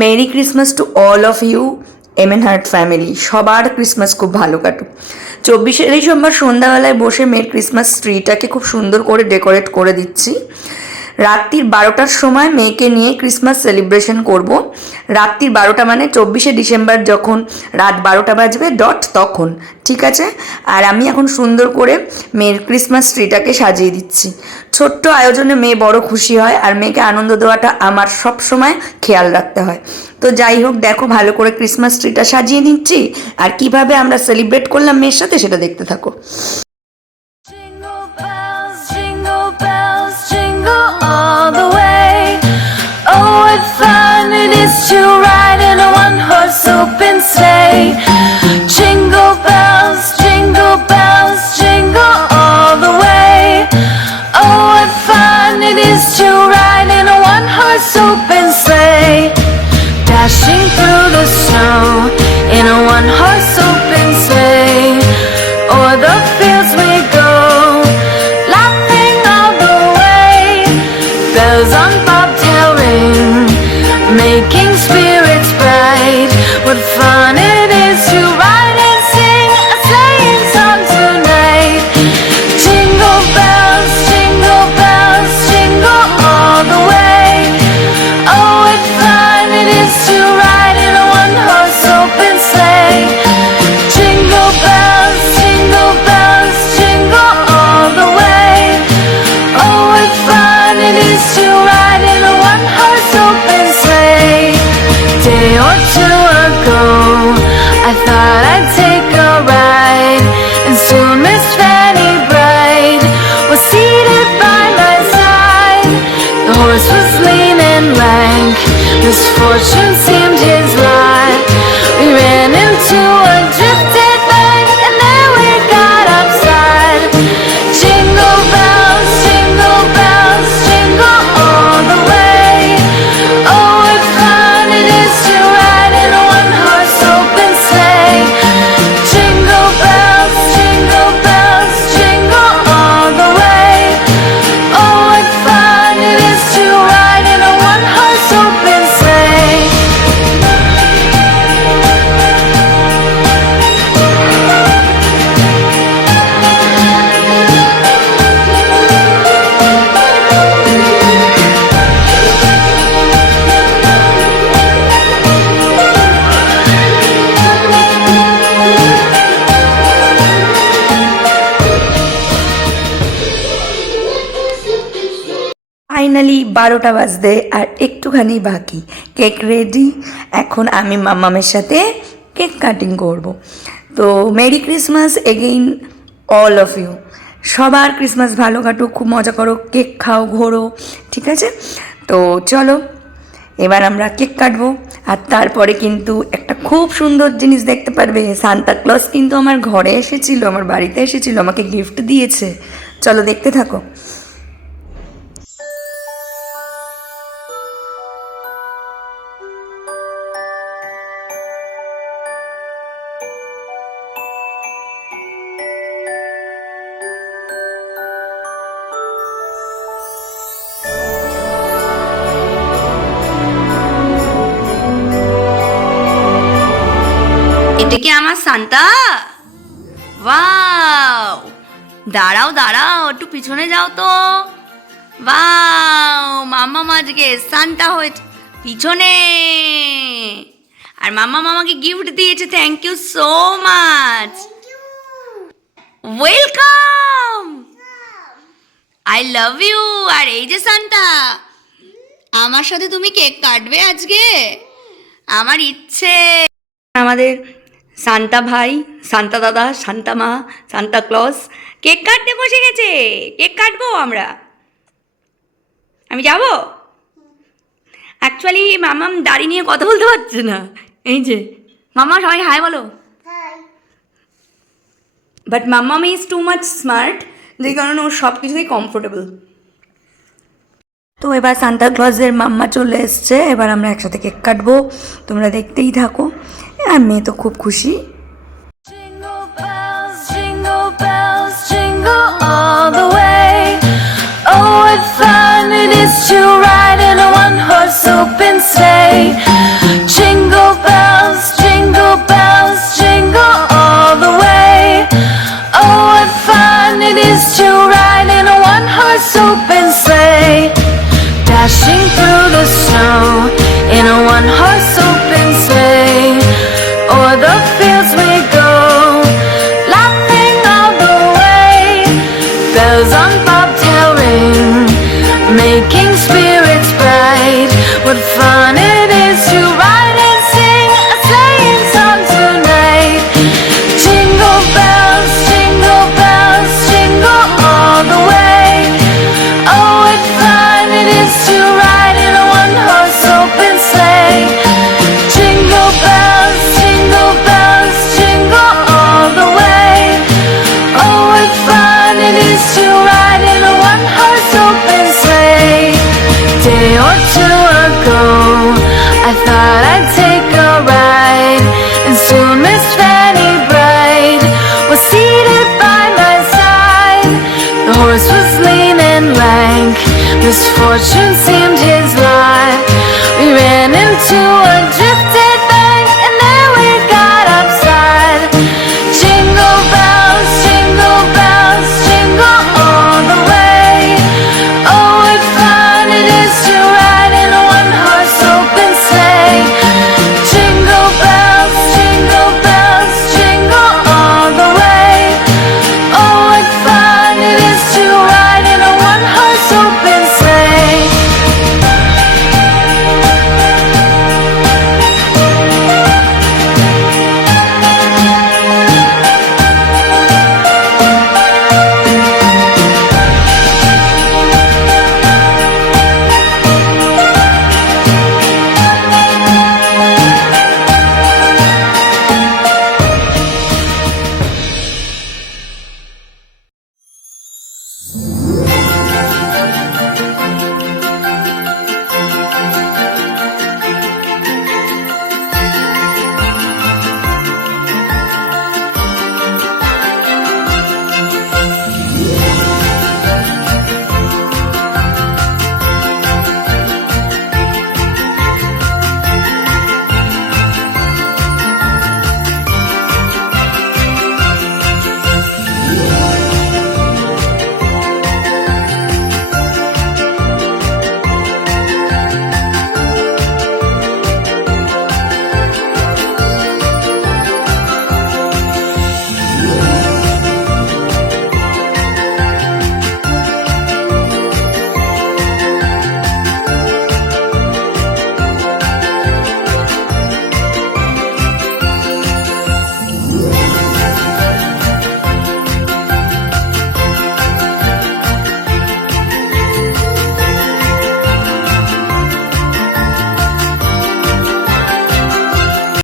Mary Christmas to all of you MN heart family. সবার Christmas খুব ভালো কাটুক। 24শে ডিসেম্বর সন্ধ্যাবেলায় বসে মেয়ের ক্রিসমাস ট্রিটাকে খুব সুন্দর করে ডেকোরেট করে দিচ্ছি। রাত্রির 12টার সময় মেয়েকে নিয়ে ক্রিসমাস সেলিব্রেশন করব। রাত্রির 12টা মানে 24শে ডিসেম্বর যখন রাত 12টা বাজবে ডট তখন, ঠিক আছে? আর আমি এখন সুন্দর করে মেয়ের ক্রিসমাস ট্রিটাকে সাজিয়ে দিচ্ছি। ছোট্ট আয়োজনে মেয়ে বড় খুশি হয়, আর মেয়েকে আনন্দ দেওয়াটা আমার সব সময় খেয়াল রাখতে হয়। তো যাই হোক, দেখো ভালো করে ক্রিসমাস ট্রিটা সাজিয়ে নিচ্ছি, আর কিভাবে আমরা সেলিব্রেট করলাম মেয়ের সাথে সেটা দেখতে থাকো। All the way. Oh, what fun it is to ride in a one-horse open sleigh. Jingle bells, jingle all the way. Oh, what fun it is to ride in a one-horse open sleigh. Dashing through the snow in a one-horse open sleigh. O'er the fields we go, laughing all the way. Bells on bobtail ring, making spirits bright. What fun it is to ride and sing a sleighing song tonight. Jingle bells, jingle all the way. Oh, what fun it is to ride in a one-horse open sleigh. Jingle bells, jingle all the way. Oh, what fun it is to ride in a one-horse open sleigh. Day or two ago, I thought I'd take a ride, and soon Miss Fanny Bright was seated by my side. The horse was lean and lank, misfortune seemed his lot. We ran into a drifted bank, and there we got upside. Jingle bells, jingle all the way. Oh, what fun it is to ride in a one-horse open sleigh. Jingle bells, jingle all the way. Oh, what fun it is to ride in a one-horse open sleigh. Finally 12টা বাজতে আর একটুখানি বাকি। Cake ready. এখন আমি মাম্মামের সাথে cake cutting করব। তো merry Christmas again all of you. সবার ক্রিসমাস ভালো কাটুক, খুব মজা করো, কেক খাও, ঘোরো, ঠিক আছে? তো চলো এবার আমরা কেক কাটবো। আর তারপরে কিন্তু একটা খুব সুন্দর জিনিস দেখতে পারবে। সান্তা ক্লজ কিন্তু আমার ঘরে এসেছিল, আমার বাড়িতে এসেছিল, আমাকে গিফট দিয়েছে। চলো দেখতে থাকো। এটা কি আমার সান্তা? ওয়াও, দাঁড়াও একটু পিছনে যাও তো। ওয়াও, মাম্মা আজকে সান্তা হয়েছে পিছনে। আর মাম্মা আমাকে গিফট দিয়েছে। Thank you so much. Welcome, I love you. আর এই যে সান্তা, আমার সাথে তুমি কেক কাটবে আজকে? আমার ইচ্ছে। আমাদের সান্তা ভাই, সান্তা দাদা, সান্তা মা, সান্তা ক্লজ কেক কাটতে বসে গেছে। কেক কাটবো আমরা। আমি যাব। অ্যাকচুয়ালি মামাম দাড়ি নিয়ে কথা বলতে পারছে না। এই যে মামা, সবাই হাই বলো। বাট মাম্মাম ইজ টু মাচ স্মার্ট, যে কারণে ওর সব কিছুই কমফোর্টেবল। তো এবার সান্তা ক্লজের মাম্মা চলে এসছে। এবার আমরা একসাথে কেক কাটবো, তোমরা দেখতেই থাকো। আর মেয়ে তো খুব খুশি। Jingle all the way. Oh, what fun it is to ride in a one-horse open sleigh. it is to ride and sing a sleighing song tonight. Jingle bells, jingle all the way. Oh, what fun it is to ride in a one-horse open sleigh. Jingle bells, jingle all the way. Oh, what fun it is to ride in a one-horse open sleigh. Day or two ago, I thought I'd take a ride, and soon Miss Fanny Bright was seated by my side. The horse was lean and lank, misfortune seemed his lot. We ran into a